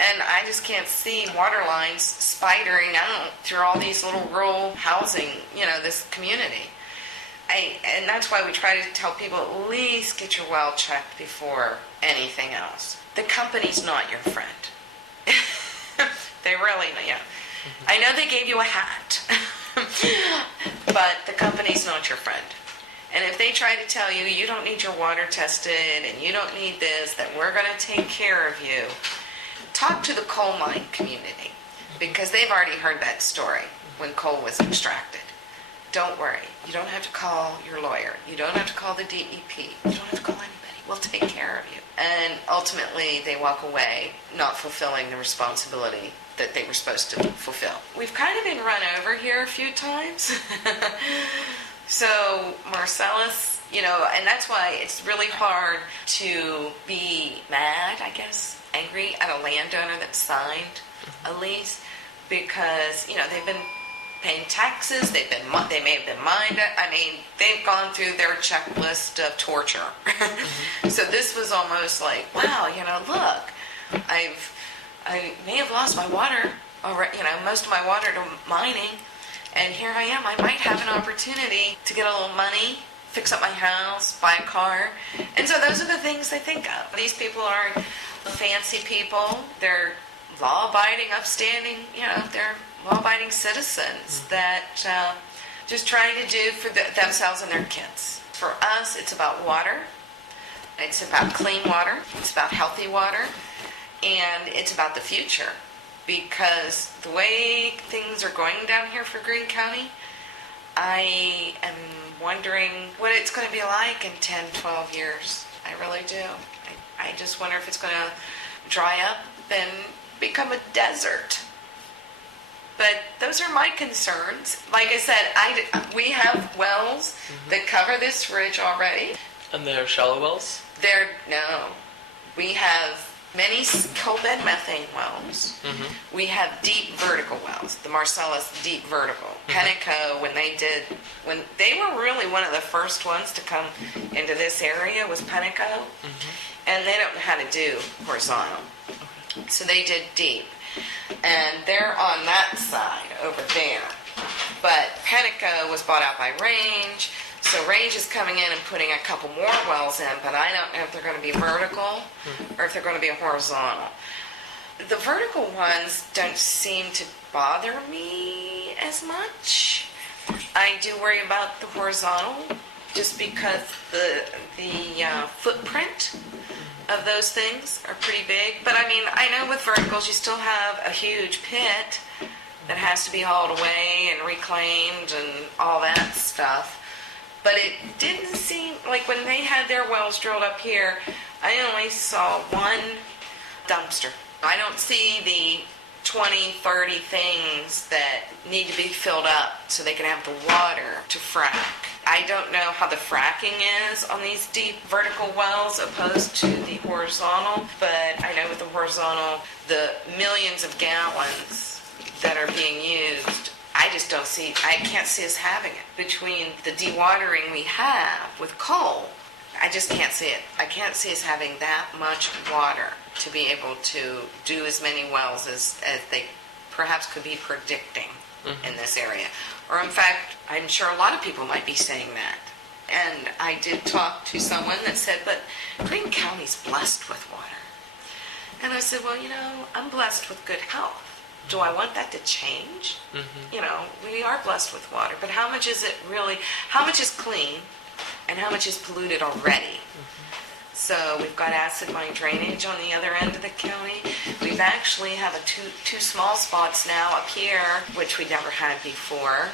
And I just can't see water lines spidering out through all these little rural housing, this community. And that's why we try to tell people at least get your well checked before anything else. The company's not your friend. They really, I know they gave you a hat, but the company's not your friend. And if they try to tell you, you don't need your water tested and you don't need this, that we're going to take care of you, talk to the coal mine community, because they've already heard that story when coal was extracted. Don't worry. You don't have to call your lawyer. You don't have to call the DEP. You don't have to call anybody. We'll take care of you. And ultimately, they walk away not fulfilling the responsibility that they were supposed to fulfill. We've kind of been run over here a few times. So Marcellus, and that's why it's really hard to be mad, I guess, angry at a landowner that signed a lease, because, they've been paying taxes, they may have been mined. I mean, they've gone through their checklist of torture. So this was almost like, wow, look, I may have lost my water, most of my water to mining, and here I am. I might have an opportunity to get a little money, fix up my house, buy a car. And so those are the things they think of. These people aren't fancy people. They're law-abiding, upstanding, they're law-abiding citizens that just trying to do for themselves and their kids. For us, it's about water. It's about clean water. It's about healthy water. And it's about the future. Because the way things are going down here for Greene County, I am wondering what it's going to be like in 10, 12 years. I really do. I just wonder if it's going to dry up and become a desert. But those are my concerns. Like I said, we have wells that cover this ridge already. And they're shallow wells? No. We have many coal bed methane wells. We have deep vertical wells, the Marcellus deep vertical. Penteco, when they were really one of the first ones to come into this area was Penteco. And they don't know how to do horizontal. So they did deep. And they're on that side over there. But Penteco was bought out by Range. So Range is coming in and putting a couple more wells in, but I don't know if they're going to be vertical or if they're going to be horizontal. The vertical ones don't seem to bother me as much. I do worry about the horizontal just because the footprint of those things are pretty big. But I mean, I know with verticals you still have a huge pit that has to be hauled away and reclaimed and all that stuff. But it didn't seem like when they had their wells drilled up here, I only saw one dumpster. I don't see the 20, 30 things that need to be filled up so they can have the water to frack. I don't know how the fracking is on these deep vertical wells opposed to the horizontal, but I know with the horizontal, the millions of gallons that are being used, I can't see us having it. Between the dewatering we have with coal, I just can't see it. I can't see us having that much water to be able to do as many wells as they perhaps could be predicting in this area. Or in fact, I'm sure a lot of people might be saying that. And I did talk to someone that said, but Greene County's blessed with water. And I said, well, I'm blessed with good health. Do I want that to change? We are blessed with water, but how much is clean and how much is polluted already? So we've got acid mine drainage on the other end of the county. We've actually have two small spots now up here, which we never had before.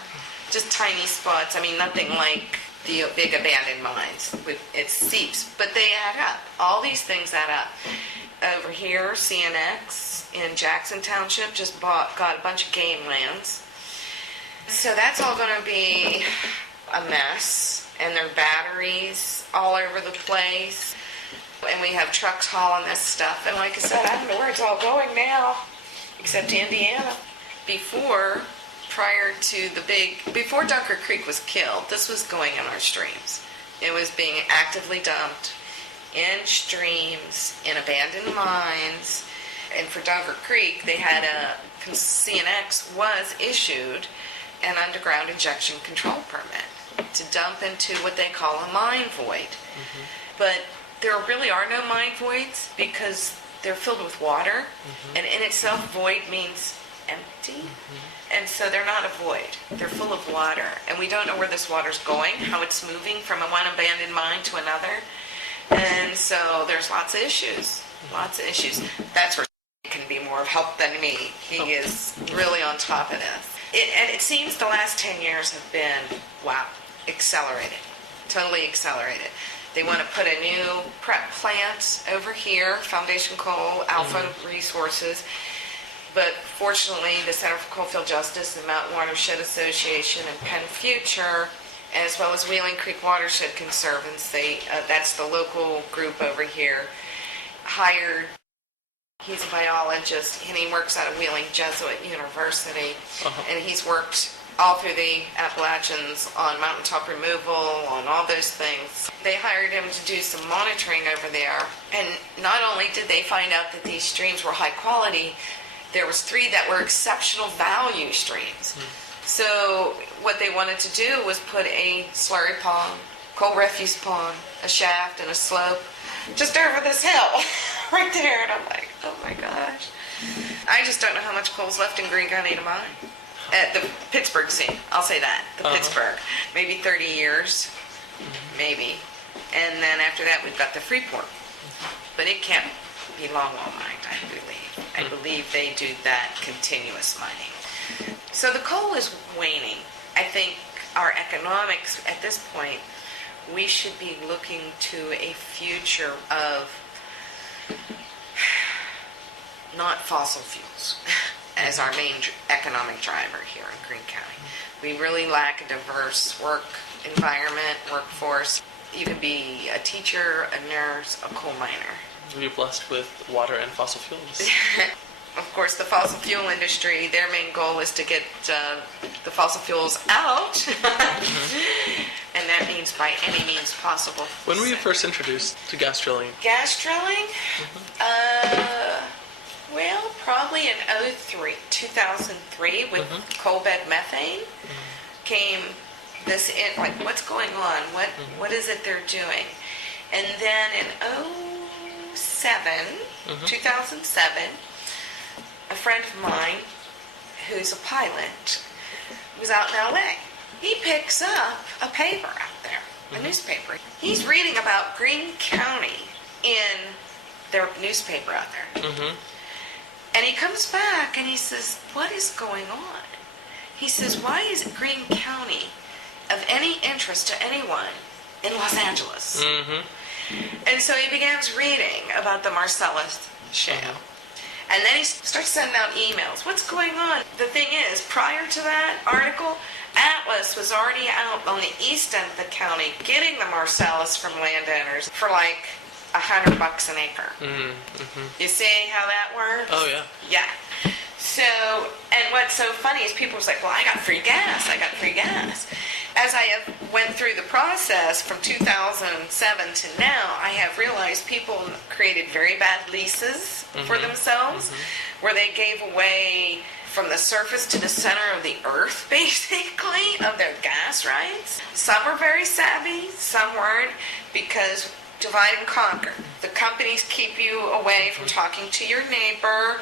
Just tiny spots. I mean, nothing like the big abandoned mines. It seeps, but they add up. All these things add up. Over here, CNX in Jackson Township just got a bunch of game lands. So that's all going to be a mess. And there are batteries all over the place. And we have trucks hauling this stuff. And like I said, I don't know where it's all going now, except to Indiana. Before Dunker Creek was killed, this was going in our streams. It was being actively dumped in streams, in abandoned mines. and for Dover Creek, they had CNX was issued an underground injection control permit to dump into what they call a mine void. But there really are no mine voids because they're filled with water, and in itself, void means empty. And so they're not a void. They're full of water. And we don't know where this water's going, how it's moving from one abandoned mine to another. And so there's lots of issues. Lots of issues. That's where can be more of help than me. He is really on top of this. And it seems the last 10 years have been, wow, accelerated. Totally accelerated. They want to put a new prep plant over here, Foundation Coal, Alpha Resources. But fortunately, the Center for Coalfield Justice, the Mountain Watershed Association, and Penn Future, as well as Wheeling Creek Watershed Conservancy, that's the local group over here, hired, he's a biologist, and he works out of Wheeling Jesuit University, and he's worked all through the Appalachians on mountaintop removal, on all those things. They hired him to do some monitoring over there, and not only did they find out that these streams were high quality, there was 3 that were exceptional value streams. So what they wanted to do was put a slurry pond, coal refuse pond, a shaft, and a slope just over this hill right there. And I'm like, oh my gosh. I just don't know how much coal's left in Greene County to mine. At the Pittsburgh scene, I'll say that, the Pittsburgh. Maybe 30 years, maybe. And then after that, we've got the Freeport. But it can't be long-haul mined, I believe. I believe they do that continuous mining. So the coal is waning. I think our economics, at this point, we should be looking to a future of not fossil fuels as our main economic driver here in Greene County. We really lack a diverse work environment, workforce. You could be a teacher, a nurse, a coal miner. We're blessed with water and fossil fuels. Of course, the fossil fuel industry, their main goal is to get the fossil fuels out. And that means by any means possible. When were you first introduced to gas drilling? Gas drilling? Well, probably in 2003 with coal bed methane came this in, like, what's going on? What is it they're doing? And then in 2007, a friend of mine who's a pilot was out in LA. He picks up a paper out there, a newspaper. He's reading about Greene County in their newspaper out there. And he comes back and he says, what is going on? He says, why is Greene County of any interest to anyone in Los Angeles? And so he begins reading about the Marcellus Shale. And then he starts sending out emails. What's going on? The thing is, prior to that article, Atlas was already out on the east end of the county getting the Marcellus from landowners for like $100 an acre. You see how that works? Oh, yeah. Yeah. So, and what's so funny is people was like, well, I got free gas. As I have went through the process from 2007 to now, I have realized people created very bad leases for themselves, where they gave away from the surface to the center of the earth, basically, of their gas rights. Some were very savvy, some weren't, because divide and conquer. The companies keep you away from talking to your neighbor,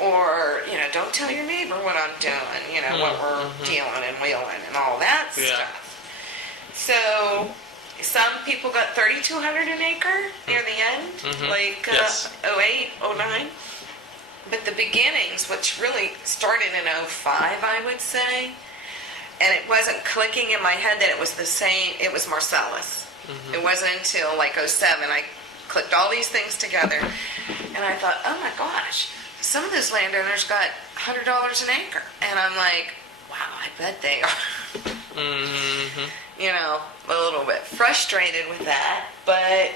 or, don't tell your neighbor what I'm doing, what we're dealing and wheeling and all that stuff. So some people got $3,200 an acre near the end, like 08, 09. But the beginnings, which really started in 05, I would say, and it wasn't clicking in my head that it was the same, it was Marcellus. It wasn't until like 07 I clicked all these things together, and I thought, oh my gosh, some of those landowners got $100 an acre. And I'm like, wow, I bet they are. A little bit frustrated with that, but,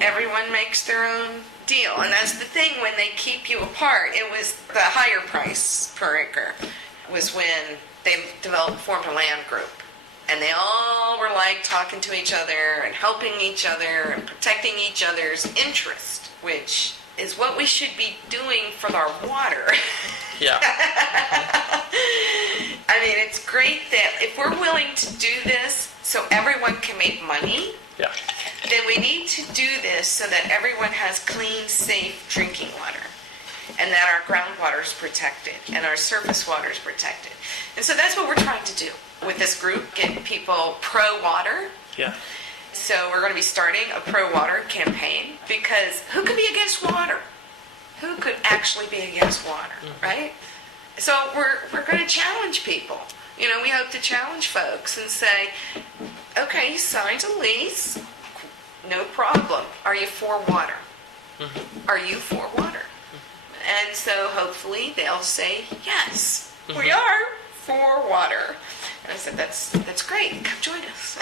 everyone makes their own deal. And that's the thing, when they keep you apart, it was the higher price per acre was when they formed a land group. And they all were like talking to each other and helping each other and protecting each other's interest, which is what we should be doing for our water. Yeah. I mean, it's great that if we're willing to do this so everyone can make money, Yeah. then we need to do this so that everyone has clean, safe drinking water, and that our groundwater is protected and our surface water is protected. And so that's what we're trying to do with this group, get people pro-water. Yeah. So we're going to be starting a pro-water campaign, because who could be against water? Who could actually be against water, right? So we're going to challenge people. You know, we hope to challenge folks and say, okay, you signed a lease, no problem. Are you for water? Are you for water? And so hopefully they'll say, yes, we are for water. And I said, that's great. Come join us.